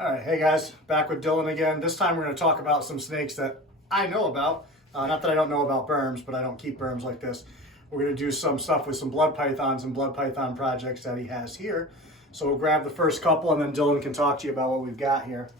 All right, hey guys, back with Dillon again. This time we're going to talk about some snakes that I know about. Not that I don't know about berms, but I don't keep berms like this. We're going to do some stuff with some blood pythons and blood python projects that he has here. So we'll grab the first couple and then Dillon can talk to you about what we've got here.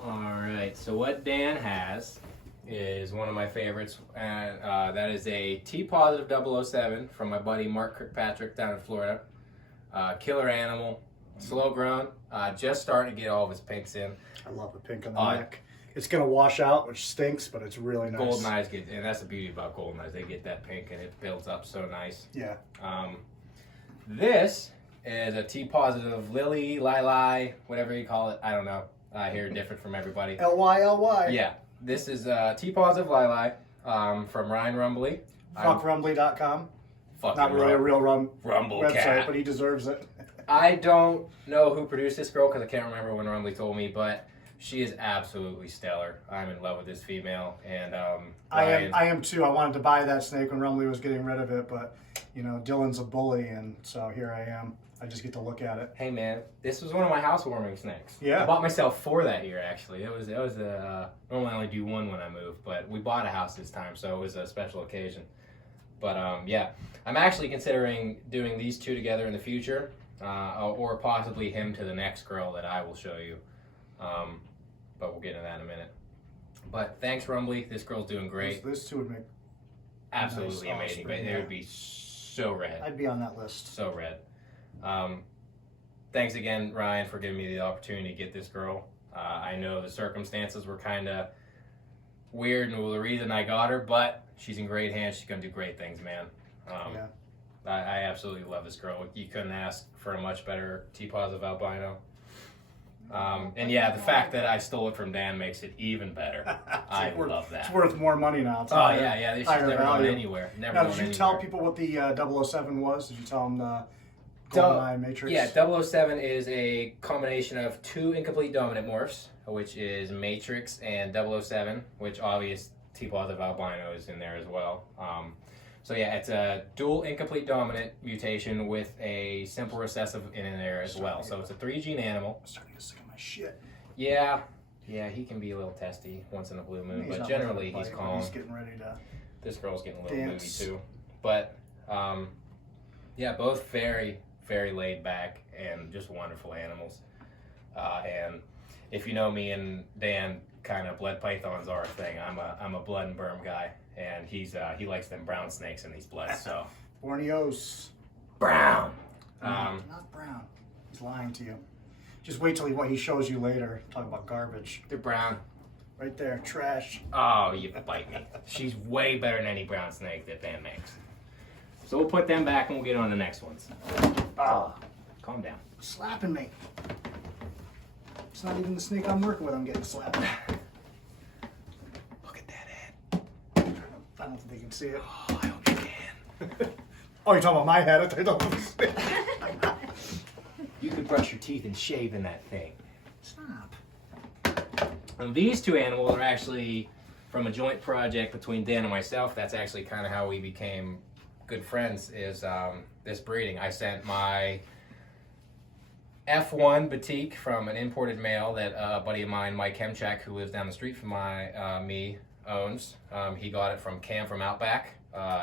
All right, so what Dan has is one of my favorites, and that is a T-positive 007 from my buddy Mark Kirkpatrick down in Florida. Killer animal, slow grown, just starting to get all of his pinks in. I love the pink on the neck. It's going to wash out, which stinks, but it's really nice. Goldeneyes get, and that's the beauty about Goldeneyes, they get that pink and it builds up so nice. Yeah. This is a T-positive Lily, Lili, whatever you call it. I don't know. I hear it different from everybody. L-Y-L-Y. Yeah. This is T-positive Lili from Ryan Rumbly. FuckRumbly.com. Not really a real Rumble website, cat. but he deserves it. I don't know who produced this girl because I can't remember when Rumbly told me, but she is absolutely stellar. I'm in love with this female, and I am too. I wanted to buy that snake when Rumbly was getting rid of it, but you know, Dillon's a bully, and so here I am. I just get to look at it. Hey man, this was one of my housewarming snakes. Yeah. I bought myself 4 that year actually. It was normally I only do 1 when I move, but we bought a house this time, so it was a special occasion. But yeah, I'm actually considering doing these 2 together in the future, or possibly him to the next girl that I will show you. But we'll get into that in a minute. But thanks, Rumbly. This girl's doing great. This 2 would make absolutely nice amazing. offspring, It yeah. would be so red. I'd be on that list. So red. Thanks again, Ryan, for giving me the opportunity to get this girl. I know the circumstances were kind of weird and the reason I got her, but she's in great hands. She's going to do great things, man. Yeah. I absolutely love this girl. You couldn't ask for a much better T-positive albino. And yeah, the fact that I stole it from Dan makes it even better. I love that. It's worth more money now. It's Oh, yeah. She's never going anywhere. Now, did you tell people what the 007 was? Did you tell them the Goldeneye Matrix? Yeah, 007 is a combination of 2 incomplete dominant morphs, which is Matrix and 007, which obvious T-positive albino is in there as well. So yeah, it's a dual incomplete dominant mutation with a simple recessive in there as well. So it's a 3-gene animal. I'm starting to get sick of my shit. Yeah, he can be a little testy once in a blue moon, but generally he's calm. He's getting ready to. This girl's getting a little dance. moody too. But yeah, both very, very laid back and just wonderful animals. And if you know me and Dan, kind of blood pythons are a thing. I'm a blood and berm guy, and he likes them brown snakes in these bloods. So Borneos. brown. Not brown. He's lying to you. Just wait till what he shows you later. Talk about garbage. They're brown. Right there, trash. Oh, you bite me. She's way better than any brown snake that Dan makes. So we'll put them back and we'll get on the next ones. Ah, Calm down. slapping me. It's not even the snake I'm working with. I'm getting slapped. Look at that head. I don't think they can see it. Oh, I hope you can. Oh, you're talking about my head? I thought you were talking about the snake. You could brush your teeth and shave in that thing. Stop. And these 2 animals are actually from a joint project between Dan and myself. That's actually kind of how we became good friends, is this breeding. I sent my F1 Batik from an imported male that a buddy of mine, Mike Hemchak, who lives down the street from me, owns. He got it from Cam from Outback,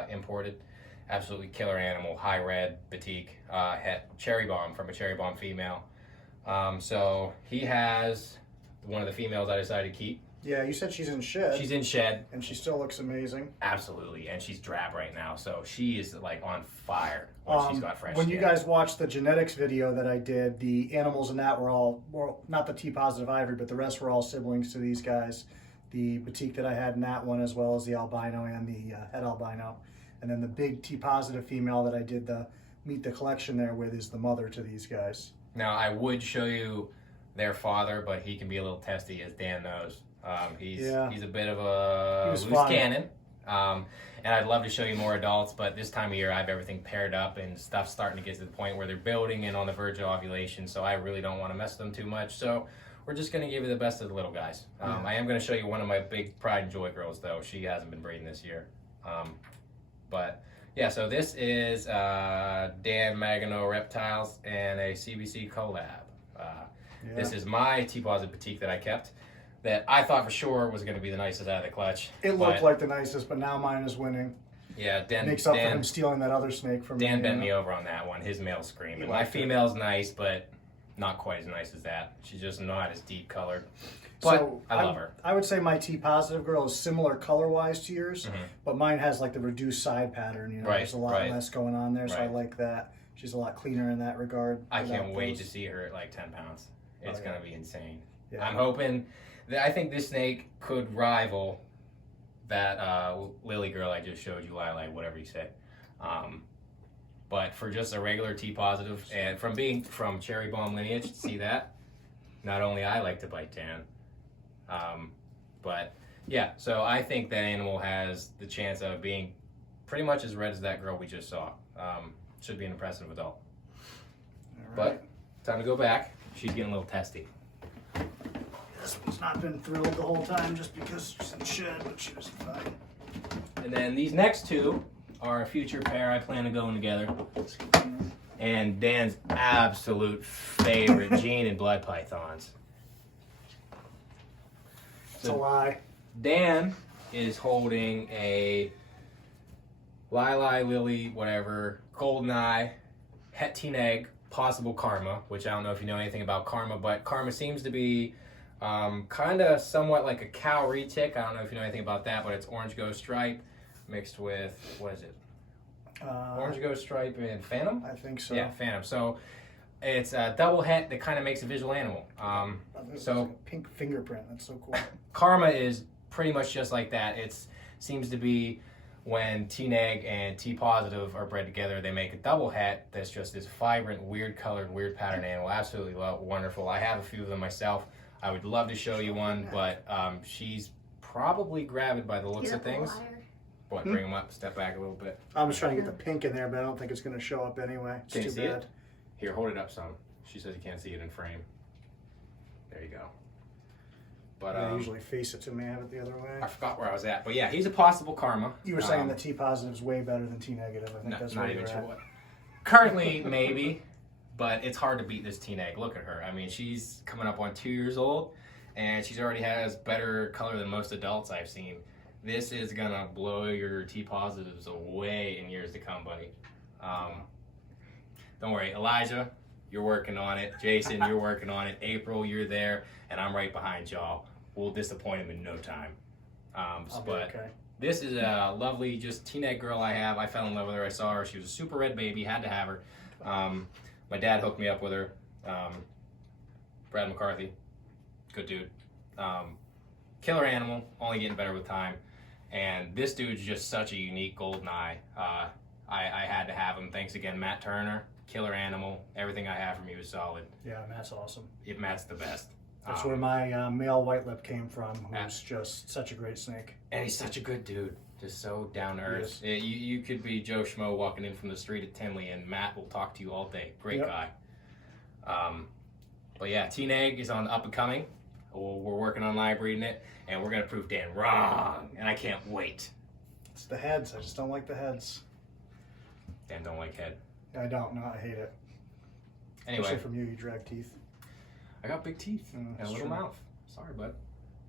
imported. Absolutely killer animal, high red Batik, had cherry bomb from a cherry bomb female. So he has one of the females I decided to keep. Yeah, you said she's in shed. She's in shed. And she still looks amazing. Absolutely, and she's drab right now, so she is like on fire when she's got fresh When skin. you guys watched the genetics video that I did, the animals in that were all, well, not the T-positive Ivory, but the rest were all siblings to these guys. The Batik that I had in that one, as well as the albino and the head albino. And then the big T-positive female that I did the Meet the Collection there with is the mother to these guys. Now, I would show you their father, but he can be a little testy, as Dan knows. He's a bit of a loose cannon. And I'd love to show you more adults, but this time of year I have everything paired up and stuff's starting to get to the point where they're building and on the verge of ovulation, so I really don't want to mess with them too much. So we're just going to give you the best of the little guys. I am going to show you one of my big pride and joy girls, though. She hasn't been breeding this year. But yeah, so this is Dan Magano Reptiles and a CBC collab. Yeah. This is my T-positive Batik that I kept, that I thought for sure was going to be the nicest out of the clutch. It looked like the nicest, but now mine is winning. Yeah, makes up for him stealing that other snake from me. Dan bent me over on that one. His male's screaming. My female's nice, but not quite as nice as that. She's just not as deep colored. But so I love her. I would say my T-positive girl is similar color-wise to yours, but mine has like the reduced side pattern. You know, there's a lot less going on there, so I like that. She's a lot cleaner in that regard. I can't wait to see her at like 10 pounds. It's going to be insane. Yeah. I'm hoping that I think this snake could rival that Lily girl I just showed you, Lily, whatever you say. But for just a regular T-positive, and from being from cherry bomb lineage, see that? Not only I like to bite Dan, but yeah, so I think that animal has the chance of being pretty much as red as that girl we just saw. Should be an impressive adult. But time to go back. She's getting a little testy. This one's not been thrilled the whole time just because she's in the shed, but she was fine. And then these next two are a future pair I plan to go in together. And Dan's absolute favorite gene and blood pythons. It's a lie. Dan is holding a Lily, whatever, Goldeneye, Het Egg, possible Karma, which I don't know if you know anything about Karma, but Karma seems to be kind of somewhat like a cow retic. I don't know if you know anything about that, but it's orange ghost stripe mixed with, what is it? Orange ghost stripe and phantom? I think so. Yeah, phantom. So it's a double het that kind of makes a visual animal. So like a pink fingerprint. That's so cool. Karma is pretty much just like that. It seems to be when T-neg and T-positive are bred together, they make a double het that's just this vibrant, weird colored, weird pattern animal. Absolutely wonderful. I have a few of them myself. I would love to show you one, but she's probably gravid by the looks of things. What, bring them up, step back a little bit. I'm just trying to get the pink in there, but I don't think it's going to show up anyway. It's too bad. It? Here, hold it up some. She says you can't see it in frame. There you go. But I usually face it to me, I have it the other way. I forgot where I was at, but yeah, he's a possible Karma. You were saying the T-positive is way better than T-negative. I think no, that's not where even you're sure at. what. Currently, maybe, but it's hard to beat this T-neg. Look at her. I mean, she's coming up on 2 years old, and she's already has better color than most adults I've seen. This is gonna blow your T-positives away in years to come, buddy. Don't worry, Elijah, you're working on it. Jason, you're working on it. April, you're there, and I'm right behind y'all. We'll disappoint him in no time. But this is a lovely, just T-neg girl I have. I fell in love with her. I saw her. She was a super red baby. Had to have her. My dad hooked me up with her. Brad McCarthy, good dude. Killer animal, only getting better with time. And this dude's just such a unique Goldeneye. I had to have him. Thanks again, Matt Turner. Killer animal. Everything I have from you is solid. Yeah, Matt's awesome. Matt's the best. That's where my male white lip came from, who's just such a great snake. And he's such a good dude. Just so down to earth. Yes. You could be Joe Schmo walking in from the street at Tinley, and Matt will talk to you all day. Great guy. But yeah, T-neg is on the up and coming. We're working on live breeding it, and we're going to prove Dan wrong, and I can't wait. It's the heads. I just don't like the heads. Dan don't like head. I don't. No, I hate it. Anyway. Especially from you drag teeth. I got big teeth and a little mouth. Sorry, bud.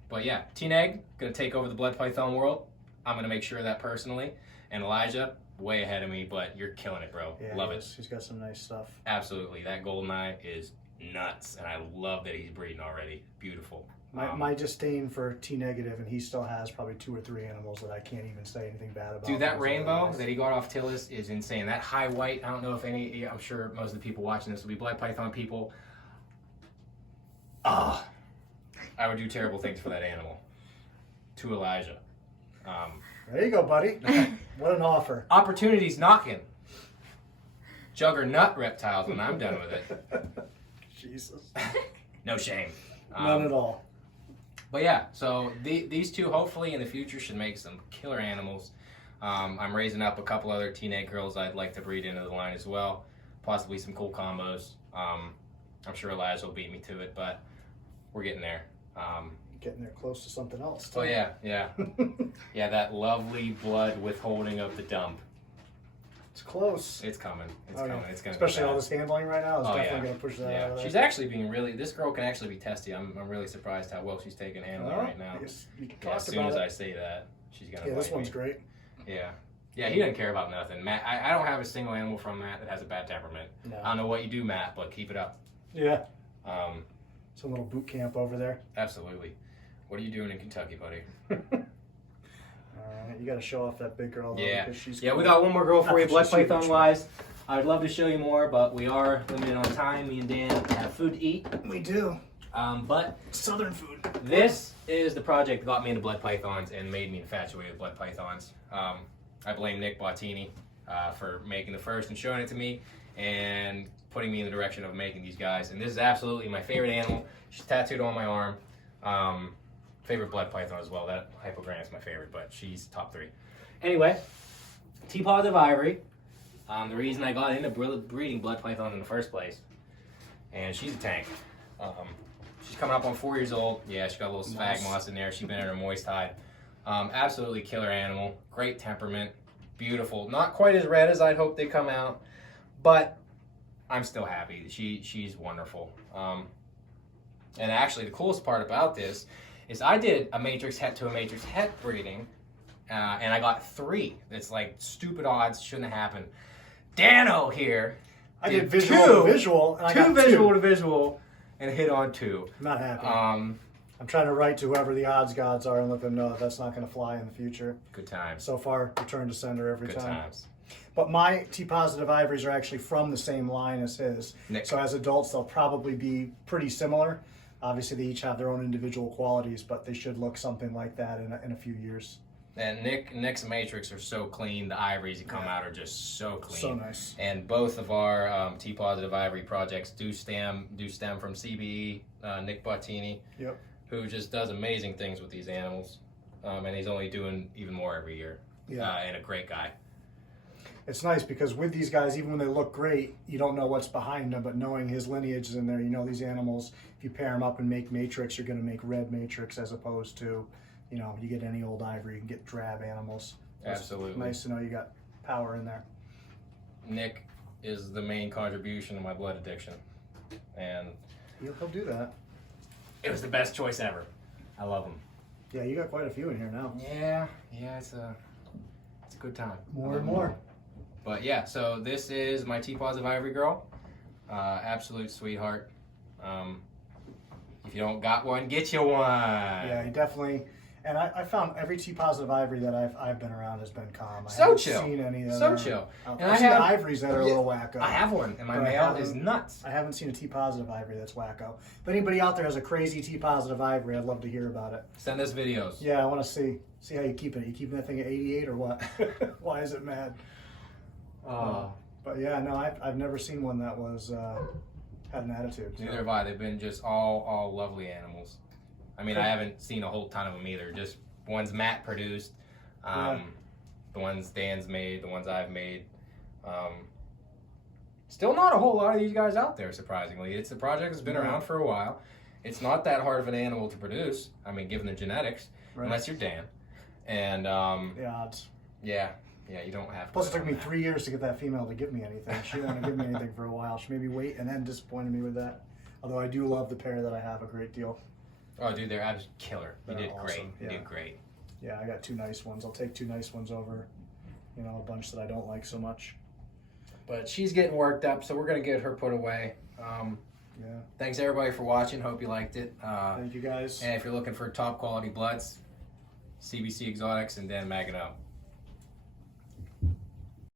But yeah, T-neg, going to take over the blood python world. I'm going to make sure of that personally. And Elijah, way ahead of me, but you're killing it, bro. Yeah, love it. He's got some nice stuff. Absolutely. That Goldeneye is nuts, and I love that he's breeding already. Beautiful. My disdain for T-negative, and he still has probably 2 or 3 animals that I can't even say anything bad about. Dude, that rainbow that he got off Tillis is insane. That high white, I don't know if any, I'm sure most of the people watching this will be blood python people. I would do terrible things for that animal. To Elijah. There you go, buddy. What an offer. Opportunity's knocking. Juggernaut reptiles when I'm done with it. Jesus. No shame. None at all. But yeah, so these two hopefully in the future should make some killer animals. I'm raising up a couple other T-neg girls I'd like to breed into the line as well. Possibly some cool combos. I'm sure Elijah will beat me to it, but we're getting there. Getting there close to something else. Oh yeah. Yeah, that lovely blood withholding of the dump. It's close. It's coming. It's coming. It's gonna. Especially all this handling right now is definitely gonna push that out of there. She's actually being really. This girl can actually be testy. I'm really surprised how well she's taking handling right now. As soon as I say that, she's gonna. Yeah, this one's great. Yeah. Yeah, he doesn't care about nothing. Matt, I don't have a single animal from Matt that has a bad temperament. No. I don't know what you do, Matt, but keep it up. Yeah. It's a little boot camp over there. Absolutely. What are you doing in Kentucky, buddy? You got to show off that big girl. Though, yeah. She's we got one more girl for you, blood python wise. I'd love to show you more, but we are limited on time. Me and Dan have food to eat. We do. But southern food. This is the project that got me into blood pythons and made me infatuated with blood pythons. I blame Nick Bottini for making the first and showing it to me and putting me in the direction of making these guys. And this is absolutely my favorite animal. She's tattooed on my arm. Favorite blood python as well. That hypogram is my favorite, but she's top 3. Anyway, T-positive Ivory. The reason I got into breeding blood pythons in the first place. And she's a tank. She's coming up on 4 years old. Yeah, she got a little sphagnum in there. She's been in her moist hide. Absolutely killer animal. Great temperament. Beautiful. Not quite as red as I'd hope they come out, but I'm still happy. She's wonderful. And actually, the coolest part about this is I did a matrix het to a matrix het breeding, and I got 3. It's like stupid odds, shouldn't have happened. Dano here. I did visual to visual, and I got 2. Visual to visual, and hit on 2. Not happy. I'm trying to write to whoever the odds gods are and let them know that that's not going to fly in the future. Good times. So far, return to sender every time. Good times. But my T-positive ivories are actually from the same line as his. Nick. So as adults, they'll probably be pretty similar. Obviously, they each have their own individual qualities, but they should look something like that in a few years. And Nick's matrix are so clean. The ivories that come out are just so clean. So nice. And both of our T-positive ivory projects do stem from CBE, Nick Bottini, who just does amazing things with these animals. And he's only doing even more every year. Yeah. And a great guy. It's nice because with these guys, even when they look great, you don't know what's behind them, but knowing his lineage is in there, you know these animals, if you pair them up and make matrix, you're going to make red matrix as opposed to, you know, you get any old ivory, you can get drab animals. Absolutely. It's nice to know you got power in there. Nick is the main contribution to my blood addiction. And he'll do that. It was the best choice ever. I love him. Yeah, you got quite a few in here now. Yeah, it's a good time. More and more. But yeah, so this is my T-positive ivory girl. Absolute sweetheart. If you don't got one, get you one. Yeah, you definitely. And I found every T-positive ivory that I've been around has been calm. I haven't seen any that so chill. And I have ivories that are a little wacko. I have one, and my male is nuts. I haven't seen a T-positive ivory that's wacko. If anybody out there has a crazy T-positive ivory, I'd love to hear about it. Send us videos. Yeah, I want to see how you keep it. You keeping that thing at 88 or what? Why is it mad? But yeah, no, I've never seen one that was had an attitude. So. Neither have I. They've been just all lovely animals. I mean, I haven't seen a whole ton of them either. Just ones Matt produced, the ones Dan's made, the ones I've made. Still not a whole lot of these guys out there, surprisingly. The project has been around for a while. It's not that hard of an animal to produce. I mean, given the genetics, unless you're Dan. And the odds. Yeah, you don't have to. Plus, it took me 3 years to get that female to give me anything. She didn't want to give me anything for a while. She made me wait and then disappointed me with that. Although I do love the pair that I have a great deal. Oh, dude, they're absolutely killer. You did awesome. Great. Yeah. You did great. Yeah, I got 2 nice ones. I'll take 2 nice ones over, a bunch that I don't like so much. But she's getting worked up, so we're going to get her put away. Thanks, everybody, for watching. Hope you liked it. Thank you, guys. And if you're looking for top quality bloods, CBC Exotics and Dan Magano.